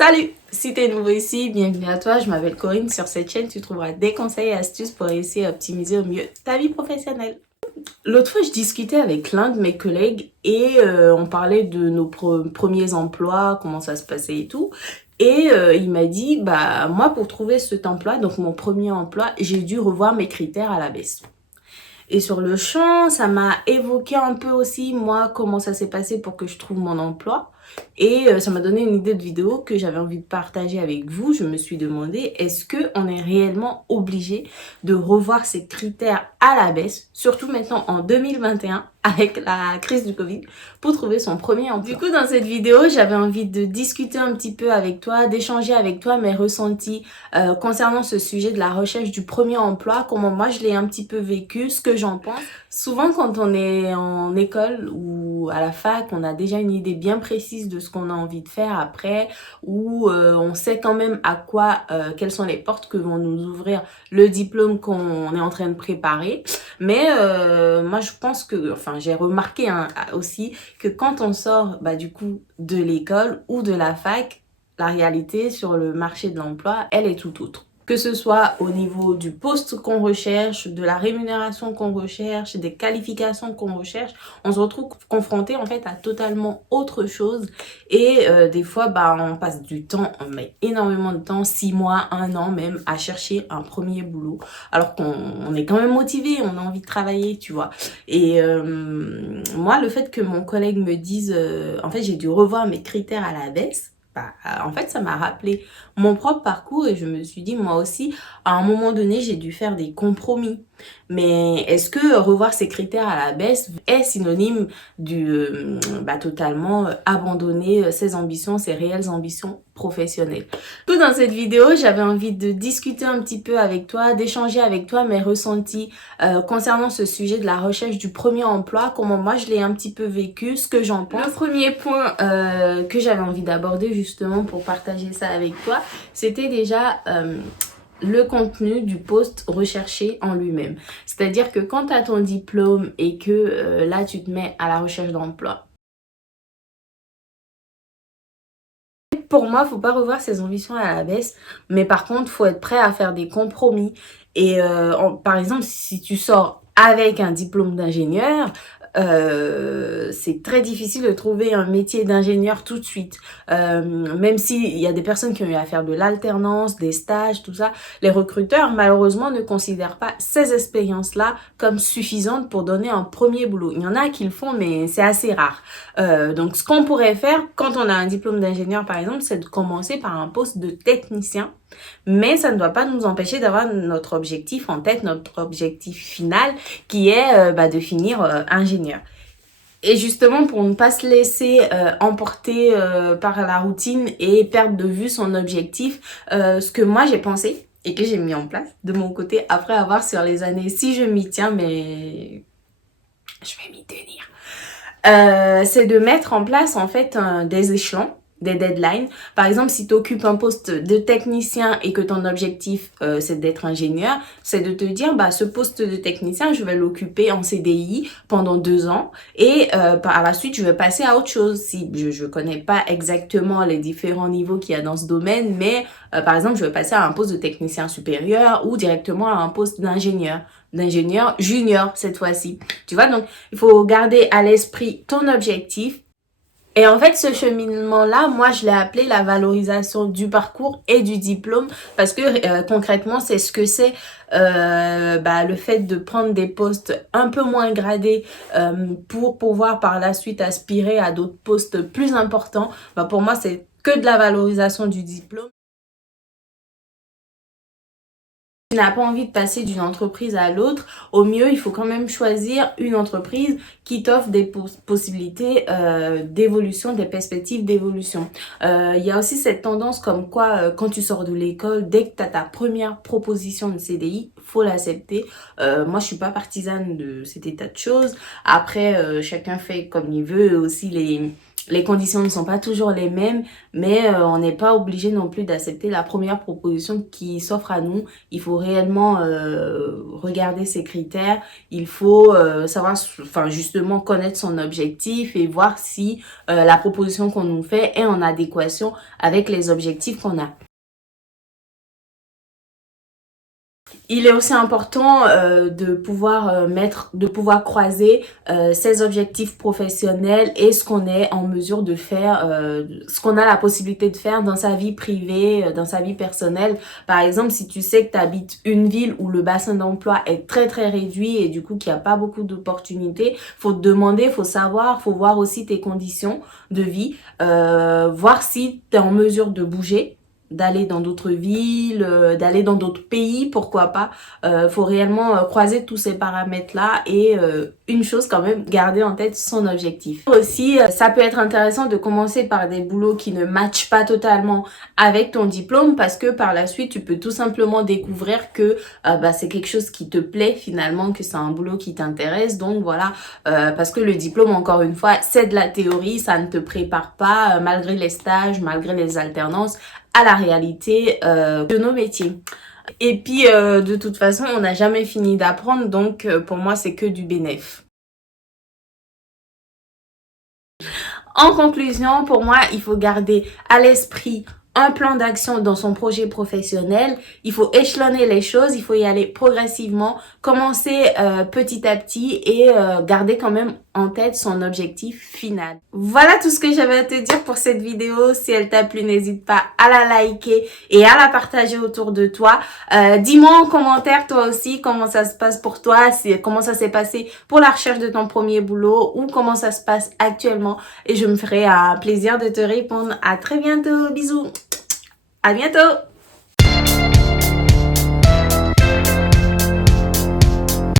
Salut! Si t'es nouveau ici, bienvenue à toi, je m'appelle Corinne. Sur cette chaîne, tu trouveras des conseils et astuces pour essayer d'optimiser au mieux ta vie professionnelle. L'autre fois, je discutais avec l'un de mes collègues et on parlait de nos premiers emplois, comment ça se passait et tout. Et il m'a dit, bah moi pour trouver cet emploi, donc mon premier emploi, j'ai dû revoir mes critères à la baisse. Et sur le champ, ça m'a évoqué un peu aussi, moi, comment ça s'est passé pour que je trouve mon emploi. Et ça m'a donné une idée de vidéo que j'avais envie de partager avec vous. Je me suis demandé, est-ce qu'on est réellement obligé de revoir ces critères à la baisse, surtout maintenant en 2021, avec la crise du Covid, pour trouver son premier emploi. Du coup, dans cette vidéo, j'avais envie de discuter un petit peu avec toi, d'échanger avec toi mes ressentis concernant ce sujet de la recherche du premier emploi, comment moi je l'ai un petit peu vécu, ce que j'en pense. Souvent, quand on est en école ou à la fac, on a déjà une idée bien précise de ce qu'on a envie de faire après, ou on sait quand même à quoi, quelles sont les portes que vont nous ouvrir le diplôme qu'on est en train de préparer. Mais moi, je pense que, enfin, j'ai remarqué aussi que quand on sort, du coup, de l'école ou de la fac, la réalité sur le marché de l'emploi, elle est tout autre. Que ce soit au niveau du poste qu'on recherche, de la rémunération qu'on recherche, des qualifications qu'on recherche, on se retrouve confronté en fait à totalement autre chose. Et des fois, on passe du temps, on met énormément de temps, 6 mois, 1 an même, à chercher un premier boulot. Alors qu'on est quand même motivé, on a envie de travailler, tu vois. Et moi, le fait que mon collègue me dise, en fait, j'ai dû revoir mes critères à la baisse, en fait, ça m'a rappelé mon propre parcours et je me suis dit, moi aussi, à un moment donné, j'ai dû faire des compromis. Mais est-ce que revoir ces critères à la baisse est synonyme du totalement abandonner ses ambitions, ses réelles ambitions professionnelles? Tout dans cette vidéo, j'avais envie de discuter un petit peu avec toi, d'échanger avec toi mes ressentis concernant ce sujet de la recherche du premier emploi, comment moi je l'ai un petit peu vécu, ce que j'en pense. Le premier point que j'avais envie d'aborder justement pour partager ça avec toi, c'était déjà le contenu du poste recherché en lui-même. C'est-à-dire que quand tu as ton diplôme et que là tu te mets à la recherche d'emploi, pour moi, faut pas revoir ses ambitions à la baisse, mais par contre, faut être prêt à faire des compromis. Et par exemple, si tu sors avec un diplôme d'ingénieur, c'est très difficile de trouver un métier d'ingénieur tout de suite. Même s'il y a des personnes qui ont eu à faire de l'alternance, des stages, tout ça, les recruteurs, malheureusement, ne considèrent pas ces expériences-là comme suffisantes pour donner un premier boulot. Il y en a qui le font, mais c'est assez rare. Donc, ce qu'on pourrait faire quand on a un diplôme d'ingénieur, par exemple, c'est de commencer par un poste de technicien. Mais ça ne doit pas nous empêcher d'avoir notre objectif en tête, notre objectif final, qui est de finir ingénieur. Et justement, pour ne pas se laisser emporter par la routine et perdre de vue son objectif, ce que moi j'ai pensé et que j'ai mis en place de mon côté, après avoir sur les années, si je m'y tiens, mais je vais m'y tenir, c'est de mettre en place en fait des échelons, des deadlines. Par exemple, si tu occupes un poste de technicien et que ton objectif c'est d'être ingénieur, c'est de te dire ce poste de technicien, je vais l'occuper en CDI pendant 2 ans et par la suite, je vais passer à autre chose. Si je connais pas exactement les différents niveaux qu'il y a dans ce domaine, mais par exemple, je vais passer à un poste de technicien supérieur ou directement à un poste d'ingénieur junior cette fois-ci. Tu vois, donc il faut garder à l'esprit ton objectif. Et en fait, ce cheminement-là, moi, je l'ai appelé la valorisation du parcours et du diplôme parce que concrètement, c'est ce que c'est le fait de prendre des postes un peu moins gradés pour pouvoir par la suite aspirer à d'autres postes plus importants. Pour moi, c'est que de la valorisation du diplôme. Tu n'as pas envie de passer d'une entreprise à l'autre, au mieux, il faut quand même choisir une entreprise qui t'offre des possibilités d'évolution, des perspectives d'évolution. Il y a aussi cette tendance comme quoi, quand tu sors de l'école, dès que tu as ta première proposition de CDI, faut l'accepter. Moi, je suis pas partisane de cet état de choses. Après, chacun fait comme il veut. Aussi, les conditions ne sont pas toujours les mêmes, mais on n'est pas obligé non plus d'accepter la première proposition qui s'offre à nous. Il faut réellement regarder ses critères. Il faut savoir, enfin justement connaître son objectif et voir si la proposition qu'on nous fait est en adéquation avec les objectifs qu'on a. Il est aussi important de pouvoir croiser ses objectifs professionnels et ce qu'on est en mesure de faire, ce qu'on a la possibilité de faire dans sa vie privée, dans sa vie personnelle. Par exemple, si tu sais que tu habites une ville où le bassin d'emploi est très très réduit et du coup qu'il n'y a pas beaucoup d'opportunités, faut te demander, faut savoir, faut voir aussi tes conditions de vie, voir si tu es en mesure de bouger, d'aller dans d'autres villes, d'aller dans d'autres pays, pourquoi pas. Faut réellement croiser tous ces paramètres-là et une chose quand même, garder en tête son objectif. Aussi, ça peut être intéressant de commencer par des boulots qui ne matchent pas totalement avec ton diplôme parce que par la suite, tu peux tout simplement découvrir que c'est quelque chose qui te plaît finalement, que c'est un boulot qui t'intéresse. Donc voilà, parce que le diplôme, encore une fois, c'est de la théorie, ça ne te prépare pas, malgré les stages, malgré les alternances, à la réalité de nos métiers. Et puis, de toute façon, on n'a jamais fini d'apprendre, donc pour moi, c'est que du bénéf. En conclusion, pour moi, il faut garder à l'esprit un plan d'action dans son projet professionnel. Il faut échelonner les choses, il faut y aller progressivement, commencer petit à petit et garder quand même en tête son objectif final. Voilà tout ce que j'avais à te dire pour cette vidéo. Si elle t'a plu, n'hésite pas à la liker et à la partager autour de toi. Dis-moi en commentaire toi aussi comment ça se passe pour toi, comment ça s'est passé pour la recherche de ton premier boulot ou comment ça se passe actuellement. Et je me ferai un plaisir de te répondre. À très bientôt. Bisous. À bientôt.